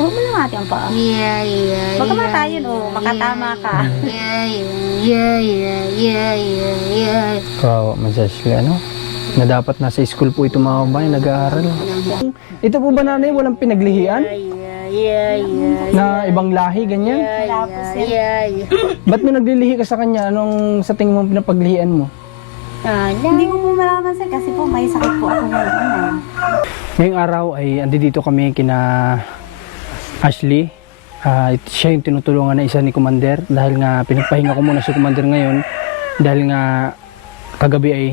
Huwag mo lang natin ang paa. Baka matayin o makatama ka. Kawawa man si Ashley, ano? Na dapat nasa school po ito mga kabayan, nag-aaral. Ito po ba nanay, walang pinaglihian? Na ibang lahi, ganyan? Wala po sir. Ba't mo naglilihi ka sa kanya? Anong sa tingin mo pinapaglihian mo? Hindi ko po malaman sir kasi po may sakit po ako ngayon. Ngayong araw ay andito kami kina Ashley. Siya yung tinutulungan na isa ni Commander dahil nga pinagpahinga ko muna si Commander ngayon dahil nga kagabi ay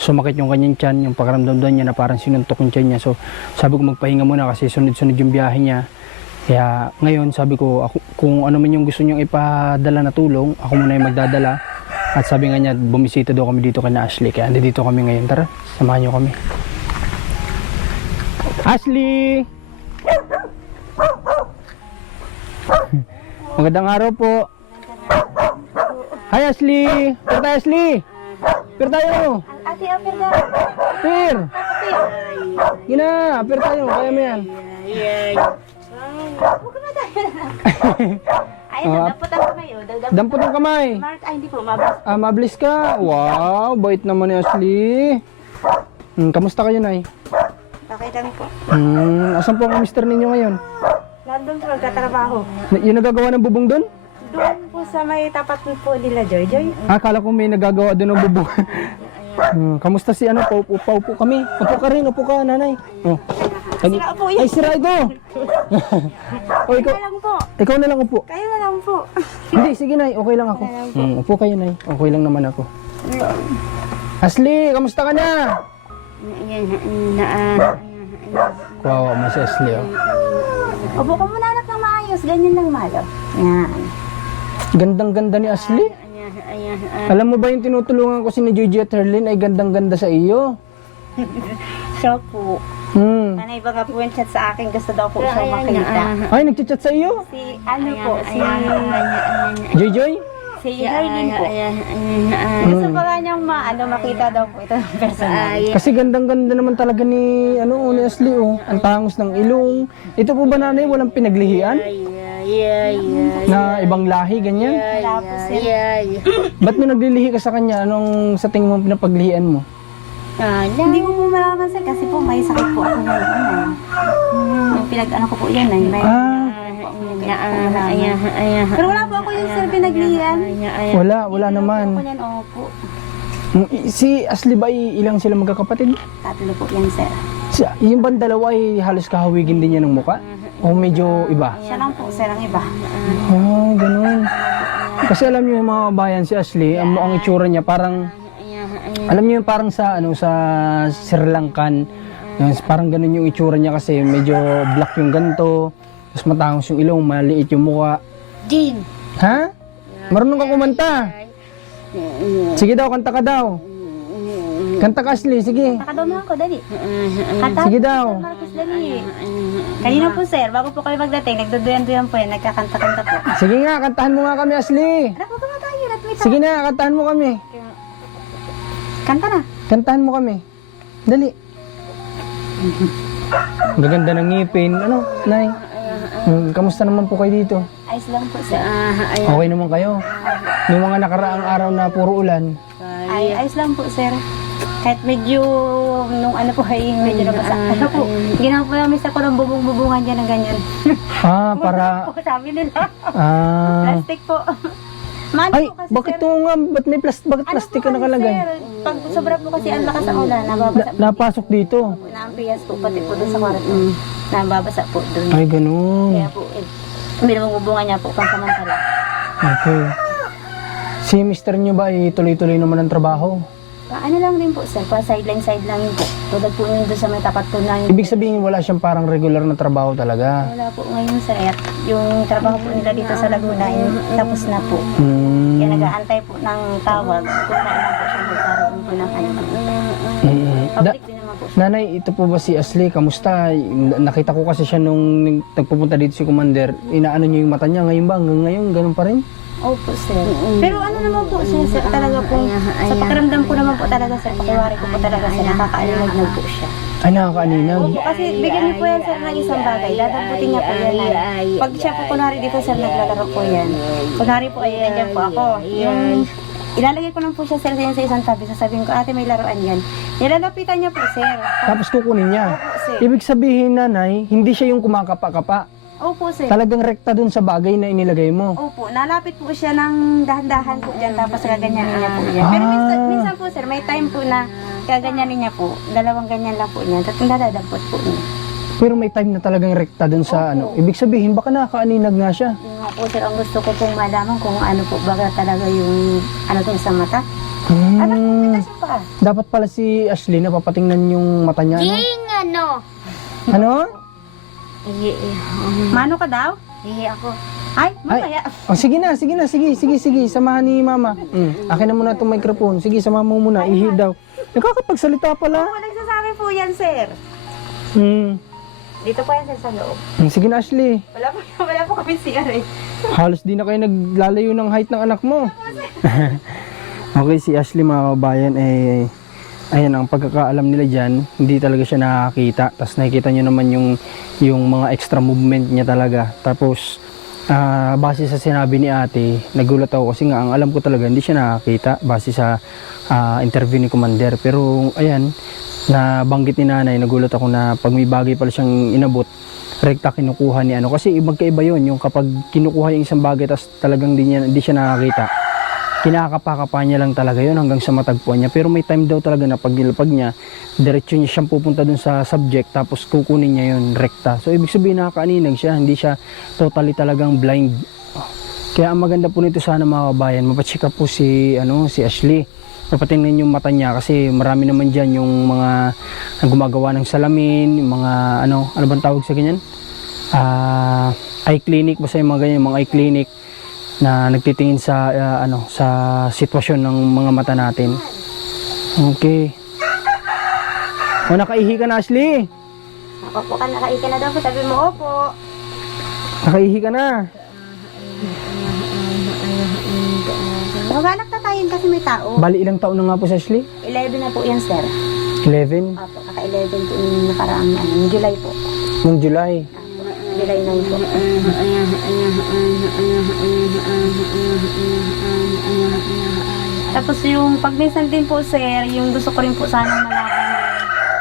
sumakit yung kanyang tiyan, yung pakaramdam doon niya na parang sinuntok yung tiyan niya. So sabi ko magpahinga muna kasi sunod-sunod yung biyahe niya. Kaya ngayon sabi ko kung ano man yung gusto niyong ipadala na tulong, ako muna yung magdadala. At sabi nga niya, bumisita daw kami dito kay Ashley. Kaya andito kami ngayon. Tara, samahan niyo kami. Ashley! Magandang araw po. Hi Ashley! Pir tayo Ashley! Pir tayo! Ate, apir ka. Pir! Gina! Pir tayo! Kaya mo yan. Huwag ka matayin. Ayun, dampot ang kamay. Dampot ang kamay. Mark, ay hindi po, mabas. Mabilis ka. Wow! Bait naman ni Ashley. Kamusta kayo, Nay? Okay lang po. Asan po ang mister ninyo ngayon? Nandun po, nagtatrabaho. Yung nagagawa ng bubong doon? Doon po sa may tapat po nila, Joy. Akala ko may nagagawa doon ng bubong. Kamusta si ano? Paupo kami. Upo ka rin, upo ka, nanay. Oh. Sira po yun. Ay, sira ito! O, ikaw, Kaya lang po. ikaw na lang upo. Kayo na lang po. Hindi, sige nay, okay lang ako. Upo kayo nay, okay lang naman ako. Ashley, kamusta ka na? Kawawa mo si Ashley, oh. Opo ka muna anak ng maayos. Ganyan lang malo. Yan. Gandang-ganda ni Ashley. Alam mo ba yung tinutulungan ko si ni Gigi at Herlin ay gandang-ganda sa iyo? Siya po. Panay ba nga po yung chat sa akin. Gusto daw po siya makita. Ay, nagchat-chat sa iyo? Si ano po, si Joy? si Herlin po. Gusto pa nga niyang makita daw po ito ng personal. Kasi gandang-ganda naman talaga ni ni Ashley, oh. Ang tangos ng ilong. Ito po ba nanay, walang pinaglihian? Na ibang lahi, ganyan? Wala po sir. Ba't mo naglilihi ka sa kanya? Anong sa tingin mo pinapaglihian mo? Hindi ko po malaman sir kasi po may sakit po ako ngayon. Yung pinag-ano ko po yan ay may pero wala po ako yung sir pinaglihan. Wala naman. Ako yan, opo. Si Ashley ba ilang sila magkakapatid? Tatlo po yan sir. Yung bang dalawa ay halos kahawigin din niya ng muka? O medyo iba? Siya lang po sir ang iba. Ganun. Kasi alam niyo yung mga bayan si Ashley, ang itsura niya parang alam niyo yung parang sa Sri Lankan, parang ganun yung itsura niya kasi medyo black yung ganto, tapos matangos yung ilong, maliit yung mukha. Jean. Ha? Marunong ka kumanta? Sige daw, kanta ka daw. Kanta ka Ashley, sige. Nakadaw na ako, dali. Kanta. Sige daw. Marcos, dali. Kanina po sir, bago po kayo magdating, nagduduyan-duyan po yan, nagkakanta-kanta po. Sige nga, kantahan mo nga kami Ashley. Anak, huwag ka matayo, natwita. Sige na, kantahan mo kami. Kanta na. Kantahan mo kami. Dali. Ang gaganda ng ngipin. Ano, Nay? Kamusta naman po kayo dito? Ayos lang po sir. Okay naman kayo? Noong mga nakaraang araw na puro ulan. Ay, ayos lang po sir. Kahit medyo, nung ano po ay medyo nabasa. Ano po, ginawa po namin sa kurang bubong-bubungan dyan ng ganyan. Para... Po, sabi nila. Plastic po. Mahal Ay, po kasi bakit sir. ito nga? Ba't may bakit Ano plastic po ka kasi, nakalagay? sir, pag sobra po kasi ang lakas ng ulan, nababasa po. Napasok dito. Naambiyas po pati po doon sa kwarto. Nababasa po doon. Ay, ganun. Kaya po, binubungan niya po pansamantala. Okay. Si mister nyo ba ay tuloy-tuloy naman ang trabaho? Ano lang din po sir, pa sideline yun po. Tulad po yun doon sa may tapat po na yun. Ibig sabihin wala siyang parang regular na trabaho talaga. Wala po ngayon sir, yung trabaho po nila dito sa Laguna, yung tapos na po. Kaya nag-aantay po ng tawag kung kailan po siya magkaroon po ng ano. Public din naman po siya. Nanay, ito po ba si Ashley? Kamusta? Nakita ko kasi siya nung nagpupunta dito si Commander. Inaano niya yung mata niya. Ngayon ba? Hanggang ngayon? Ganun pa rin? Opo sir. Pero ano naman po siya talaga po, sa pakiramdam ko naman po talaga sir, pakiwari ko po talaga sir, nakakaalinag po siya. Ay, nakakaaninag. Opo, kasi bigyan niyo po yan sir ng isang bagay. Dadamputin niya po yan. Pag siya po kunwari dito sir naglalaro po yan. Kunwari po ay nandiyan po ako. Yung ilalagay ko lang po siya sir sa isang tabi. Sasabihin ko, ate may laruan yan. Nilalapitan niya po sir. Tapos kukunin niya. Opo sir. Ibig sabihin, nanay, hindi siya yung kumakapa-kapa. Opo sir. Talagang rekta dun sa bagay na inilagay mo. Opo, nalapit po siya ng dahan-dahan po dyan, tapos gaganyanin niya po yan. Pero minsan po sir, may time po na gaganyanin niya po, dalawang ganyan lang po niya, tapos nadadampot po niya. Pero may time na talagang rekta dun sa ano. Ibig sabihin, baka nakakaaninag nga siya. Yung nga po sir, ang gusto ko pong malaman kung ano po, baga talaga yung, ano to sa mata. Ano po, pitas yung paa. Dapat pala si Ashley na papatingnan yung mata niya. Ano? ano? Ano? Mano ka daw? Hihi ako. Ay, mamaya. Oh, sige, samahan ni mama. Akin na muna itong microphone. Sige, samahan mo muna, ihi daw. Nakakapagsalita pala. Oo, nagsasabi po yan sir. Dito po yan sir sa loob. Sige na, Ashley. Wala po kami CR eh. Halos di na kayo naglalayo ng height ng anak mo. Okay, si Ashley mga kabayan, ayan, ang pagkakaalam nila dyan, hindi talaga siya nakakita. Tapos nakikita nyo naman yung mga extra movement niya talaga. Tapos, base sa sinabi ni ate, nagulat ako kasi nga, ang alam ko talaga, hindi siya nakakita base sa interview ni Commander. Pero, ayan, nabanggit ni nanay, nagulat ako na pag may bagay pala siyang inabot, rekta kinukuha ni ano. Kasi magkaiba yun, yung kapag kinukuha yung isang bagay, tapos talagang hindi siya nakakita. Kinakapa-kapa niya lang talaga yun hanggang sa matagpuan niya. Pero may time daw talaga na pag nilapag niya, diretso niya siyang pupunta dun sa subject, tapos kukunin niya yun rekta. So ibig sabihin nakakaaninag siya, hindi siya totally talagang blind. Kaya ang maganda po nito sana mga kabayan, mapacheck up po si Ashley. Papatingnan yung mata niya kasi marami naman dyan yung mga gumagawa ng salamin, yung mga ano bang tawag sa ganyan? Eye clinic, basta yung mga ganyan, mga eye clinic na nagtitingin sa sa sitwasyon ng mga mata natin. Okay. O, nakaihi ka na, Ashley? Opo ka, nakaihi ka na daw po. Sabi mo, opo. Nakaihi ka na. Maghanap na tayo kasi may tao. Bali, ilang taon na nga po si Ashley? 11 na po yan, sir. 11? Opo, kaka-11 po yung nakaraang yung July po. Noong July. July 9 po. Tapos yung pagminsan din po, sir, yung gusto ko rin po sana malaman.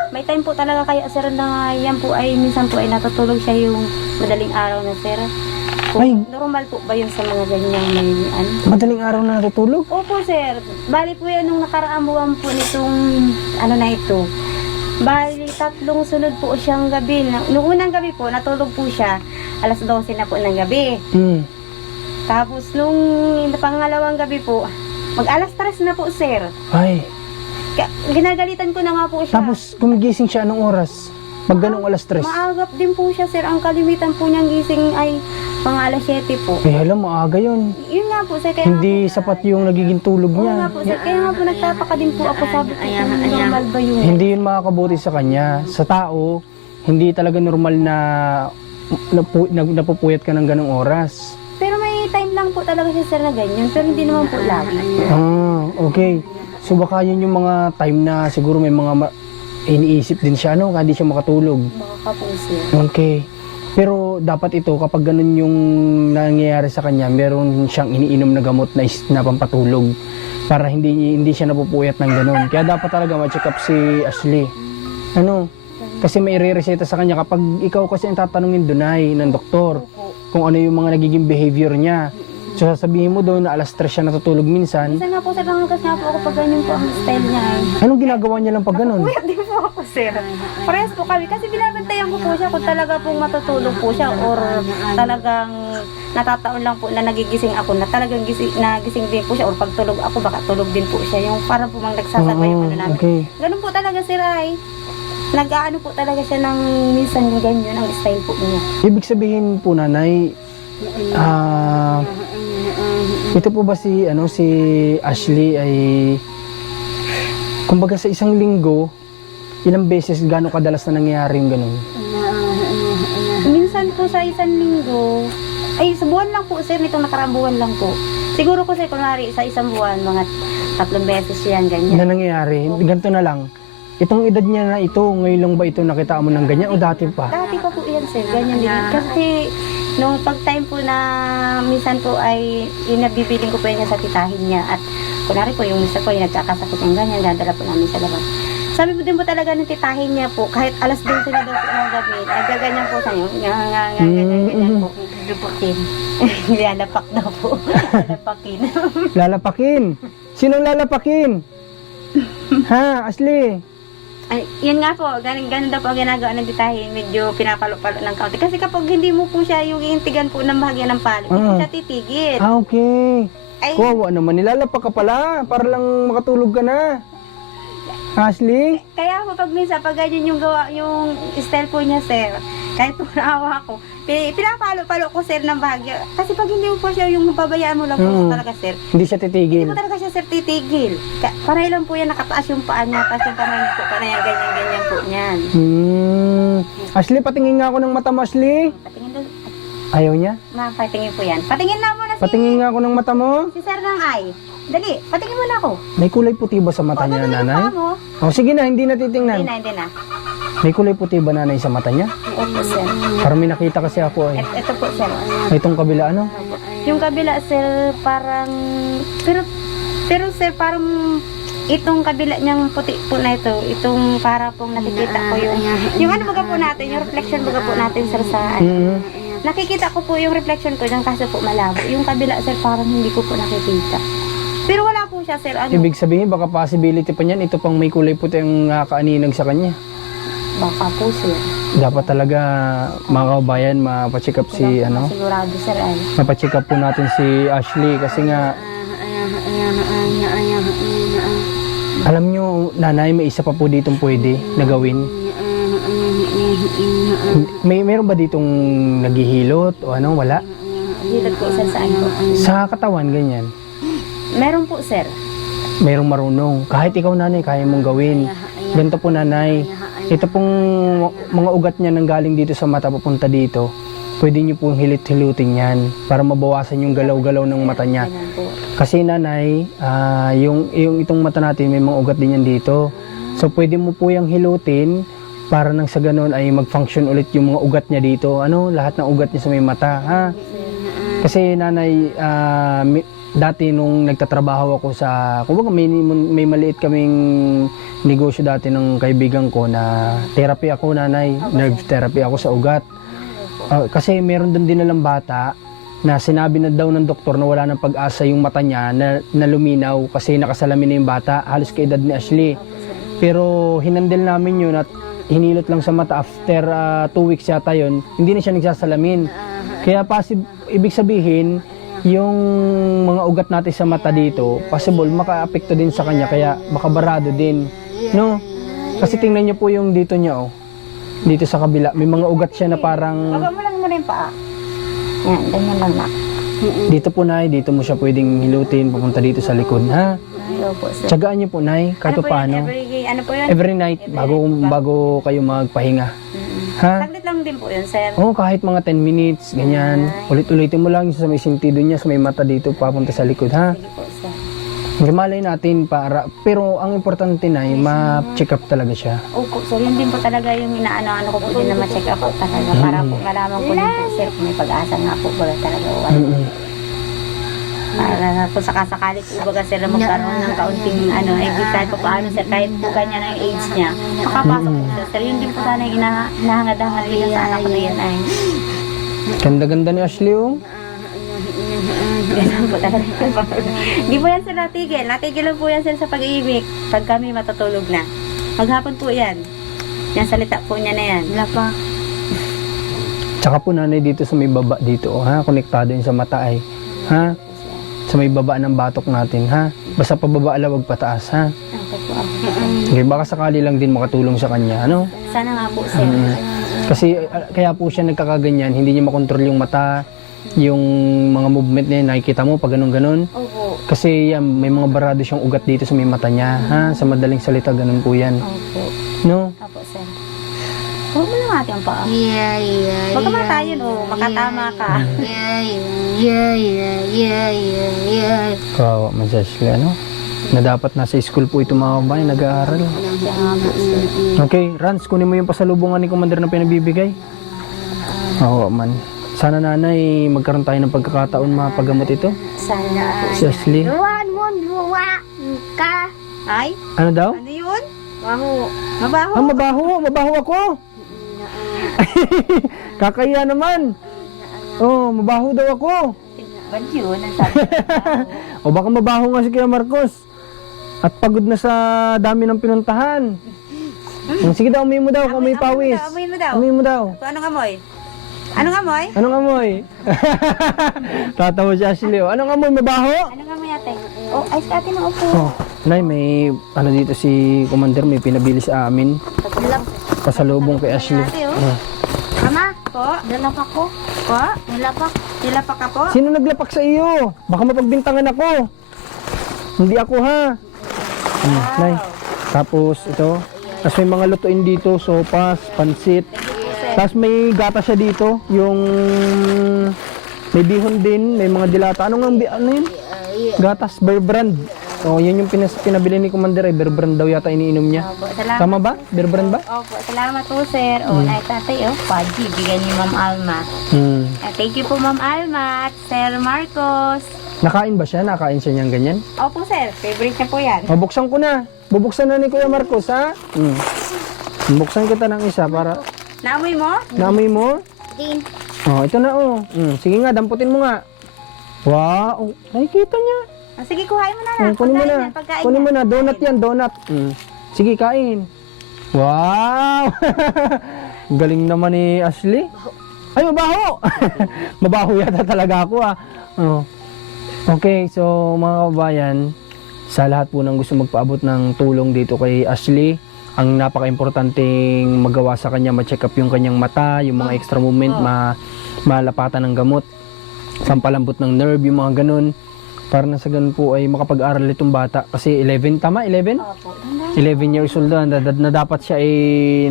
May time po talaga kaya, sir, na yan po ay minsan po ay natutulog siya yung madaling araw na, sir. Kung Ay. normal po ba yun sa mga ganyang may ano? Madaling araw na natutulog? Opo, sir. Bali po yan nung nakaraang buwan po nitong ano na ito. Bali, 3 sunod po siyang gabi. Noong unang gabi po, natulog po siya. Alas 12 na po ng gabi. Tapos nung pangalawang gabi po, mag-alas 3 na po, sir. Ay. Ginagalitan ko na nga po siya. Tapos gumigising siya anong oras? Pag ganong alas 3? Maagap din po siya, sir. Ang kalimitan po niyang gising ay mga alas 7 po. Eh, alam, maaga yun. Yun nga po, sir. Kaya Hindi sapat yung nagiging tulog Oo niya. nga po, sir. Kaya nga po nagtataka din po ako. Sabi ko, kung normal ba yun? Hindi yun makakabuti sa kanya. Sa tao, hindi talaga normal na napupuyat ka ng ganong oras. Pero may time lang po talaga siya, sir, na ganyan. Pero hindi naman po lagi. Okay. So baka yun yung mga time na siguro may mga iniisip din siya, hindi siya makatulog. Baka po, sir. Okay. Pero dapat ito, kapag ganun yung nangyayari sa kanya, meron siyang iniinom na gamot na pampatulog para hindi siya napupuyat ng ganun. Kaya dapat talaga ma-check up si Ashley. Kasi may i-reseta sa kanya kapag ikaw kasi ang tatanungin doon ng doktor kung ano yung mga nagiging behavior niya. So sasabihin mo doon na alas 3 siya natutulog minsan. Minsan nga po, sir, nangagas nga po ako pag ganyan po ang style niya. Anong ginagawa niya lang pag ganun? Puyat din po ako, sir. Parehas po kami. Kasi binabantayan ko po siya kung talaga pong matutulog po siya or talagang natataon lang po na nagigising ako na talagang nagising din po siya or pag tulog ako baka tulog din po siya. Yung parang po mang nagsasabay yung ano namin. Okay. Ganun po talaga, sir, ay. Nag-aano po talaga siya ng minsan yung ganyan ang style po niya. Ibig sabihin po, nanay, ito po ba si Ashley ay kumbaga sa isang linggo, ilang beses gaano kadalas na nangyayari yung ganun? Minsan po sa isang linggo, ay sa buwan lang po, sir, nitong nakaraang buwan lang po. Siguro ko, sir, kunwari sa isang buwan, mga 3 beses yan, ganyan. Na nangyayari, ganito na lang. itong edad niya na ito, ngayon lang ba ito nakita mo ng ganyan o dati pa? Dati pa po yan, sir. Ganyan din. Kasi, nung pag-time po na minsan po ay inabibiling ko po yan sa titahin niya. At kunwari po, yung mister ko yung nagkakasakit ng ganyan, dadala po namin sa labas. Sabi po din po talaga ng titahin niya po, kahit alas 12 na daw po ng gabi, nagaganyan po sa inyo, ganyan po, dupukin. Lalapak daw po. Lalapakin. Lalapakin. Sinong lalapakin? Ha, Ashley? Ay, yun nga po, ganun daw po ang ginagawa ng titahin, medyo pinapalo-palo ng kaunti. Kasi kapag hindi mo po siya yung iintigan po ng bahagya ng palo, hindi po siya titigil. Ah, okay. Ay, Kawawa naman, nilalapak ka pala para lang makatulog ka na. Ashley? kaya po pag minsan, pag ganyan yung gawa, yung style po niya, sir, kahit po naawa ko, pinapalo-palo ko, sir, ng bahagya. Kasi pag hindi mo po siya yung pabayaan mo lang po talaga, sir, Hindi siya hindi titigil. po talaga siya, sir, titigil. Paray lang po yan, nakataas yung paa niya, tapos yung kamay niya po, paray yan, ganyan po niyan. Ashley, patingin nga ako ng mata mo, Ashley. Patingin doon, Ayaw niya? patingin po yan. Patingin na muna Patingin nga ako ng mata mo. si sir ng eye. Dali, patingin mo na ako. May kulay puti ba sa mata niya, nanay? Mo. Oh, sige na, hindi Hindi natitingnan. na, hindi na. May kulay puti ba, nanay, sa mata niya? Opo, sir. Parang may nakita kasi ako eh. Ito po, sir. Itong kabila, ano? Yung kabila, sir, parang... Pero sir, parang... Itong kabila niyang puti po na ito, itong para pong nakikita ko yung ano baga po natin, yung reflection baga po natin, sir, sa ano. Nakikita ko po yung reflection ko dyan kaso po malabo. Yung kabila, sir, parang hindi ko po nakikita. Pero wala po siya, sir. Ano? Ibig sabihin, baka possibility pa niyan, ito pang may kulay puti ang nakakaaninag sa kanya. Baka po, sir. Dapat talaga, mga kabayan, mapacheck up si, ano? Sigurado, sir, ay. Mapacheck up po natin si Ashley kasi nga, alam nyo, nanay, may isa pa po ditong pwede na gawin. Meron ba ditong naghihilot o ano? Wala? Hilot po, sir, sa ano. Sa katawan, ganyan. Meron po, sir. Merong marunong. Kahit ikaw, nanay, kaya mong gawin. Ganito po, nanay. Ito pong mga ugat niya nang galing dito sa mata papunta dito. Pwede niyo pong hilit-hilutin yan para mabawasan yung galaw-galaw ng mata niya. Ganyan po. Kasi nanay, yung itong mata natin may mga ugat din yan dito. So pwede mo po yung hilutin para nang sa ganun ay mag-function ulit yung mga ugat niya dito. Ano, lahat ng ugat niya sa may mata, ha? Kasi nanay, dati nung nagtatrabaho ako sa, kumbaga may maliit kaming negosyo dati ng kaibigan ko na therapy ako, nanay, nerve therapy ako sa ugat. Kasi meron doon dinalang bata na sinabi na daw ng doktor na wala ng pag-asa yung mata niya na luminaw kasi nakasalamin na yung bata, halos kaedad ni Ashley. Pero hinandel namin yun at hinilot lang sa mata after 2 weeks yata yun, hindi na siya nagsasalamin. Kaya ibig sabihin, yung mga ugat natin sa mata dito, possible maka-apekto din sa kanya kaya makabarado din. No? Kasi tingnan niyo po yung dito niya, oh. Dito sa kabila, may mga ugat siya na parang... Baba mo lang muna yung paa. Yan, ganyan lang na. Dito po, nay, dito mo siya pwedeng hilutin, papunta dito sa likod, ha? Ayaw po, sir. Tsagaan niyo po, nay, kahit Ano po yan? paano. Ano po yun? Every night, bago kayo magpahinga. Ha? Saglit lang din po yun, sir. Oo, kahit mga 10 minutes, ganyan. Ulit-ulitin mo lang sa may sentido niya, sa may mata dito, papunta sa likod, ha? Sige po, sir. Malay natin para, pero ang importante na ma-check up talaga siya. Opo, sir. Yun din po talaga yung inaano-ano ko po din na ma-check up po talaga. Para po malaman ko din po, sir, kung may pag-asa nga po ba talaga. Para kung sakasakali po baga, sir, na magkaroon ng kaunting ano, kahit pa paano, sir, kahit po ganyan ang age niya, makapasok po siya, sir. Yun din po sana yung inahangad-hangad din sa anak ko na yan ay. Ganda-ganda ni Ashley, oh. Ganun po talaga. Hindi po yan, sir, natigil. Natigil lang po yan, sir, sa pag-iibig. Pag kami matutulog na. Maghapon po yan. Yung salita po niya na yan. Wala pa. Tsaka po, nanay, dito sa may baba dito, oh, ha? Konektado yun sa mata ay, ha? Sa may baba ng batok natin, ha? Basta pababa alawag pataas, ha? Okay po ako. Okay, baka sakali lang din makatulong sa kanya, ano? Sana nga po, sir. Kasi kaya po siya nagkakaganyan, hindi niya makontrol yung mata, yung mga movement niya, nakikita mo pag ganun-ganun. Opo. Kasi yan, may mga barado siyang ugat dito sa may mata niya, ha? Sa madaling salita, ganun po yan. Opo. No? Opo, sir. Huwag mo lang natin ang paa. Huwag ka matayin, oh. Makatama ka. Kawawa man si Ashley, ano? Na dapat nasa school po ito mga kabayan, nag-aaral. Kaya nga po, sir. Okay, Rans, kunin mo yung pasalubungan ni Commander na pinabibigay. Oo man. Sana nanay, magkaroon tayo ng pagkakataon mapagamot ito. Sana nga po. Si Ashley. Ay, Ano daw? ano yun? Mabaho. Ah, mabaho. Mabaho ako. Kakaya naman. Oh, mabaho daw ako. Ba't yun? Ang sabi ko. O baka mabaho nga si Kuya Marcos. At pagod na sa dami ng pinuntahan. Sige daw, amoy mo daw, kung may pawis. Amoy mo daw. Amoy mo daw. Anong amoy? Anong amoy? Anong amoy? Tatawa si Ashley. Oh. Anong amoy? Mabaho? Anong amoy ate? Oh, ay sa atin ang upo. Oh, Nay, may ano dito si Commander, may pinabili sa amin. Pasalubong kay Ashley. Oh. Mama, po, nilapak ko. Po, nilapak. Nilapak ka po? Sino naglapak sa iyo? Baka mapagbintangan ako. Hindi ako ha. Nay. Tapos ito. Tapos may mga lutuin dito, sopas, pansit. Tapos may gata siya dito, yung may bihon din, may mga dilata. Ano yun? Gatas, Bear Brand. So, yun yung pinabili ni Commander, Bear Brand daw yata iniinom niya. Opo, salamat. Tama ba? Bear Brand ba? Opo, salamat po, sir. Oh, ay tatay, Paji, bigyan ni Ma'am Alma. Thank you po, Ma'am Alma at Sir Marcos. Nakain ba siya? Nakain siya niyang ganyan? Opo, sir. Favorite niya po yan. Mabuksan ko na. Bubuksan na ni Kuya Marcos, ha? Buksan kita ng isa para... Naamoy mo? Naamoy mo? Din. Oh, ito na oh. Sige nga, damputin mo nga. Wow, nakikita niya. Sige, kuhain mo na lang. Kunin mo na. Pagkain Kunin mo yan. na. Donut yan, donut. Sige, kain. Wow! Galing naman ni Ashley. Ay, mabaho! Mabaho yata talaga ako ah. Oh. Okay, so mga kabayan, sa lahat po ng gusto magpaabot ng tulong dito kay Ashley, ang napaka-importanting magawa sa kanya, ma-check up yung kanyang mata, yung mga extra movement, malapatan ng gamot, pampalambot ng nerve, yung mga ganun. Para na sa ganun po ay makapag-aral itong bata. Kasi 11, tama? 11? Opo. 11 years old na dapat siya ay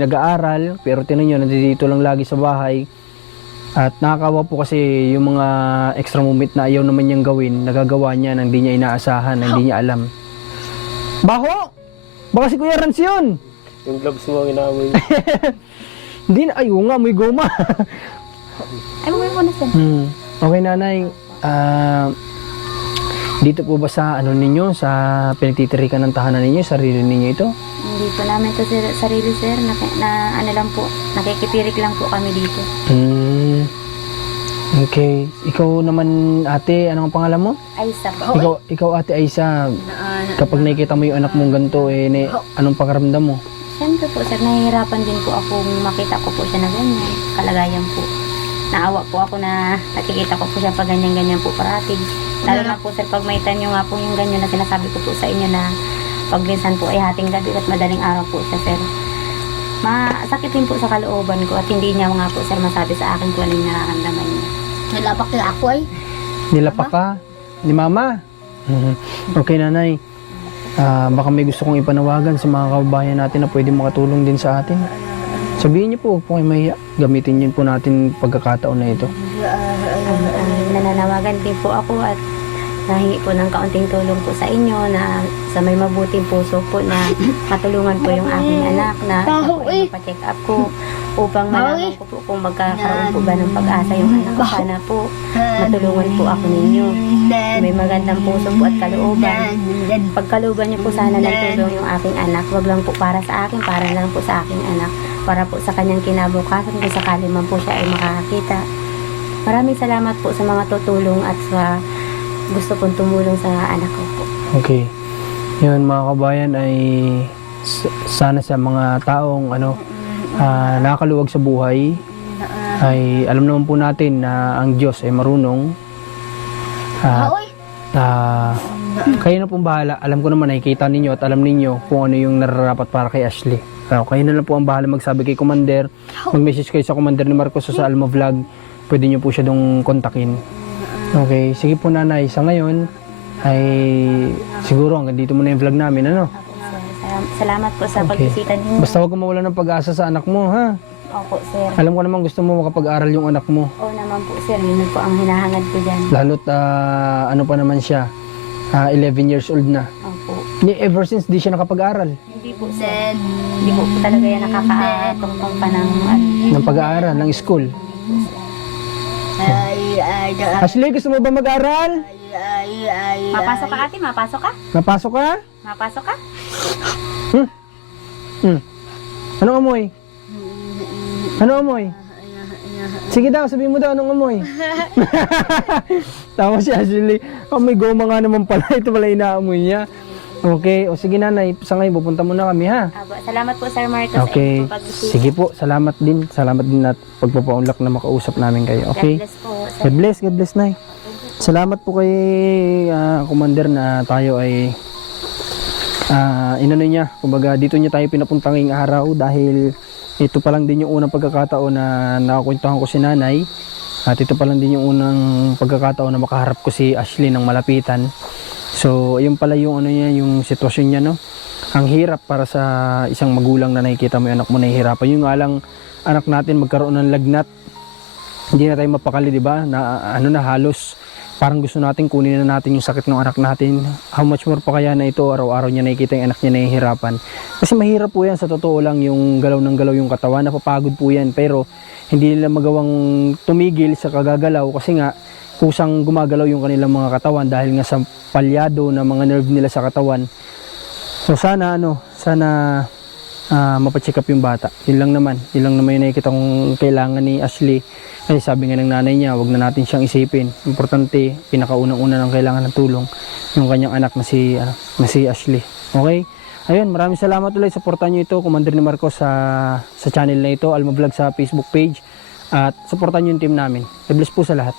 nag-aaral. Pero tinan nyo, nandito lang lagi sa bahay. At nakakawa po kasi yung mga extra movement na ayaw naman niyang gawin, nagagawa niya na hindi niya inaasahan, na hindi niya alam. Baho! Baka si Kuya Rans yun! Yung gloves mo ang inaamoy. Hindi na, ayaw nga, may goma. Ay, may po na sir. Okay nanay, dito po ba sa ano ninyo, sa pinagtitirikan ng tahanan ninyo, sarili ninyo ito? Hindi po namin ito sir, sarili sir. Na ano lang po, nakikitirik lang po kami dito. Okay. Ikaw naman ate, anong pangalan mo? Ay, sa po. Ikaw ate Aisa, kapag nakikita mo yung anak mong ganito, anong pakaramdam mo? Siyempre po sir, nahihirapan din po akong makita ko po siya na ganyan. Kalagayan po. Naawa po ako na nakikita ko po siya pag ganyan-ganyan po parating. Lalo na po sir, pag may tanyo nga po yung ganyan na sinasabi ko po sa inyo na pag minsan po ay hating gabi at madaling araw po siya sir. Masakit din po sa kalooban ko at hindi niya nga po sir masabi sa akin kung ano yung nararamdaman niya. Nalapak na ako ay. Nilapak ka? Ni mama? Okay nanay. Baka may gusto kong ipanawagan sa mga kababayan natin na pwede makatulong din sa atin. Sabihin niyo po kung kayo mahiya. Gamitin niyo po natin pagkakataon na ito. Nananawagan din po ako at nahingi po ng kaunting tulong po sa inyo na sa may mabuting puso po na matulungan po yung aking anak na pa-check up ko upang malaman ko po kung magkakaroon po ba ng pag-asa yung anak ko. Sana po matulungan po ako ninyo. May magandang puso po at kalooban. Pagkalooban niyo po sana ng tulong yung aking anak. Wag lang po para sa akin, para na lang po sa aking anak. Para po sa kanyang kinabukasan kung sakali man po siya ay makakakita. Maraming salamat po sa mga tutulong at sa gusto pong tumulong sa anak ko po. Okay. Yun mga kabayan ay sana sa mga taong nakakaluwag sa buhay ay alam naman po natin na ang Diyos ay marunong. Kayo na pong bahala. Alam ko naman nakikita ninyo at alam ninyo kung ano yung nararapat para kay Ashley. Kayo na lang po ang bahala magsabi kay Commander. Mag-message kayo sa Commander ni Marcos o sa Alma Vlog. Pwede nyo po siya dong kontakin. Okay, sige po nanay. Sa ngayon ay siguro hanggang dito muna yung vlog namin, ano? Salamat po sa pagbisita ninyo. Basta huwag kang mawala ng pag-asa sa anak mo, ha? Opo, sir. Alam ko naman gusto mo makapag-aral yung anak mo. Oo naman po, sir. Yun po ang hinahangad ko dyan. Lalo't ano pa naman siya, 11 years old na. Opo. Ever since di siya nakapag-aral Hindi po sir. Hindi po talaga yan nakakatungtong pa ng ng pag-aaral, ng school. Ashley, gusto mo ba mag-aral? Mapasok ka ate, mapasok ka? Napasok ka? Mapasok ka? Anong amoy? Anong amoy? Sige daw, sabihin mo daw anong amoy. Tama si Ashley. Amoy goma nga naman pala. Ito pala inaamoy niya. Okay, o sige nanay, sa ngayon pupunta muna kami ha. Salamat po Sir Marcos. Okay, Sa inyong sige po, salamat din. Salamat din at pagpapaunlak na makausap namin kayo. Okay? God bless po. Sir. God bless, Nay. Salamat po kay Commander na tayo ay inano niya. Kumbaga dito niya tayo pinapuntang ngayong araw dahil ito pa lang din yung unang pagkakataon na nakakwentuhan ko si nanay. At ito pa lang din yung unang pagkakataon na makaharap ko si Ashley ng malapitan. So, ayun pala yung ano niya, yung sitwasyon niya, no. Ang hirap para sa isang magulang na nakikita mo yung anak mo nahihirapan. Yung nga lang anak natin magkaroon ng lagnat. Hindi na tayo mapakali, di ba? Na ano na halos parang gusto natin kunin na natin yung sakit ng anak natin. How much more pa kaya na ito araw-araw niya nakikita yung anak niya nahihirapan. Kasi mahirap po yan, sa totoo lang, yung galaw ng galaw yung katawan, napapagod po yan. Pero hindi nila magawang tumigil sa kagagalaw kasi nga kusang gumagalaw yung kanilang mga katawan dahil nga sa palyado na mga nerve nila sa katawan. So sana mapacheck up yung bata. Yun lang naman yung nakikita kong kailangan ni Ashley. Kasi sabi nga ng nanay niya, wag na natin siyang isipin. Importante, pinakaunang-una ng kailangan ng tulong yung kanyang anak na si Ashley. Okay? Ayun, maraming salamat ulit. Supportan niyo ito, Commander ni Marcos sa channel na ito, Alma Vlog sa Facebook page. At supportan niyo yung team namin. God bless po sa lahat.